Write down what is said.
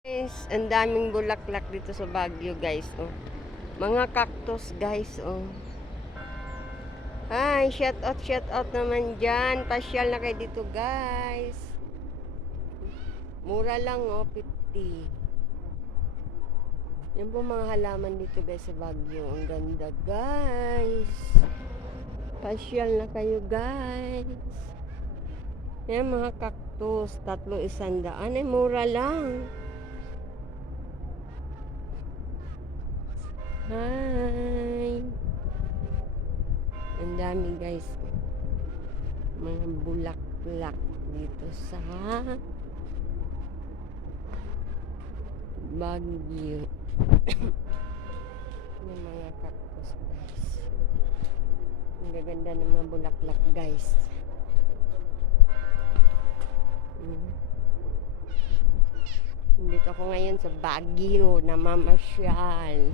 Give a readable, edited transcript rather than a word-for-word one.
Guys, ang daming bulaklak dito sa Baguio, guys, oh. Mga cactus, guys, oh. Hi, shout out naman dyan. Pasyal na kayo dito, guys. Mura lang, oh, 50. Yan po mga halaman dito, guys, sa Baguio. Ang ganda, guys. Pasyal na kayo, guys. Yan, mga cactus. 300. Ay, mura lang. Hi. Ang dami, guys. Mga bulaklak dito sa Baguio. Yung mga cactus, guys. Ang gaganda ng mga bulaklak, guys. Dito ako ngayon sa Baguio, namamasyal.